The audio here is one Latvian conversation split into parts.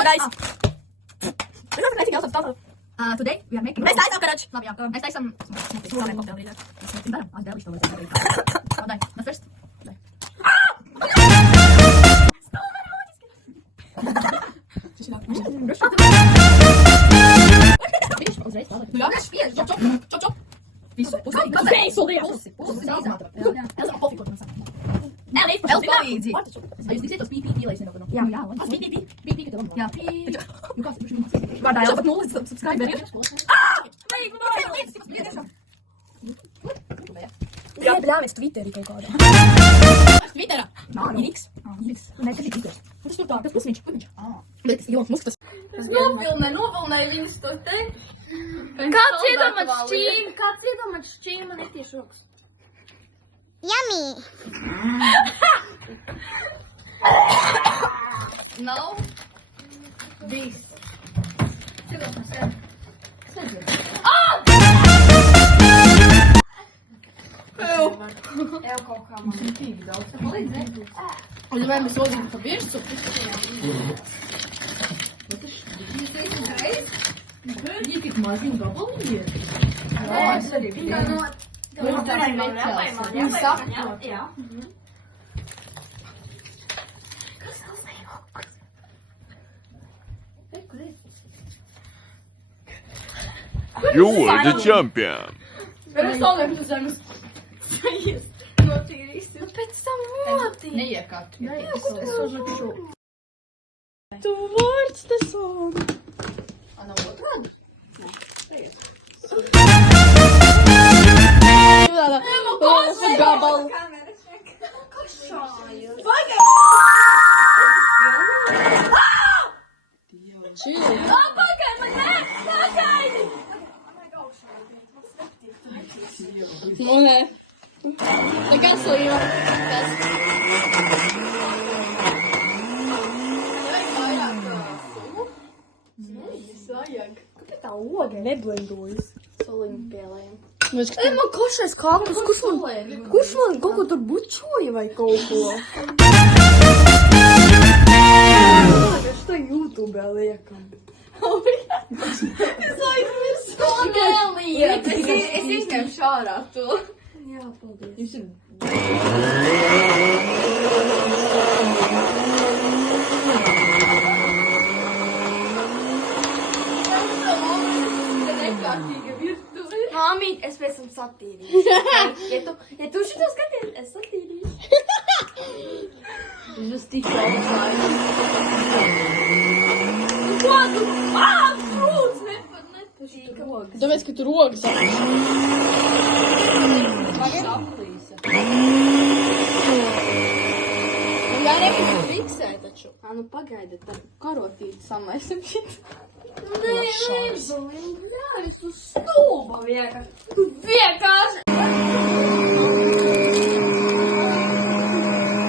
Hello guys. Today we are making. Mēs taisām, karoči. Labi, jā. Mēs taisam smaržojumu cocktail brīdī. Mēs varam. Es dēlīšu to līdz. Dai. No first. Dai. Uzreiz tālāk. Nu jā, mēs spiež. Čop. Visu. Pusi. Elza, pofīkot man saka. Nē, līdz paši. Elza palīdzi. Jūs tiksiet tos pī, lai es nevaru. Jā. Pī, ka tev. Jā. Nu kāds, vārdā Elza pat nulles subscriberi. Jā, bļāmies Twitterī kaut kādā. Twitterā? Nā, X. Nē, tas ir Twitter. Tas tur tā, tas pusmiņš. Bet tas Ilons Musks tas. Es novilnēju viņus to te. Kāds iedomāt šķīm man ir tieši rokas? Yummy! Nav. This. Cik man sen? Ev kaut kā man ir tik daudz. Palīdzēt. Un vai mēs lūdzam pa virsu? Viņi tik maziņi gabaliņi ir. Jā, es arī biju. Jā. You were the champion. Es stāvēju pēc zemes. Pēc tam moti. Neiekārt. Es uzlikšu. Tu vārds te song. Nav otrādi? Gabalu. Nekas līva. Kāpēc tā oga neblendojas? Soliņu pielējam. Man košais kāpus, kurš man kaut ko tur bučoja vai kaut ko? Es to YouTube liekam. Es izņemšu ārā to. Jā, paldies. Māmīt, es pēc tam satīrīšu. Ja tu šito skaties, es satīrīšu. Jūs tik augstāk. Ko tu? Brūc, nepatīk. Tāpēc, ka tu rokas apšķi. Jā, nevienu fiksē taču. Nu pagaidi, tad karotīti samaisim šit. Nē, es uz stūba vienkārši. Tu vienkārši.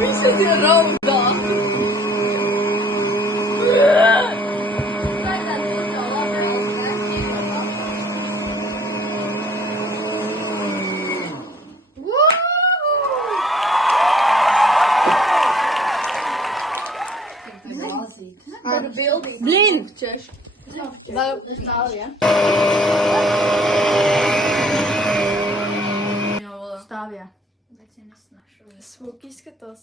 Viņš ir raudā. Blin! Češ. Stāv, ja? Stāv, jā. Smuki izskatās.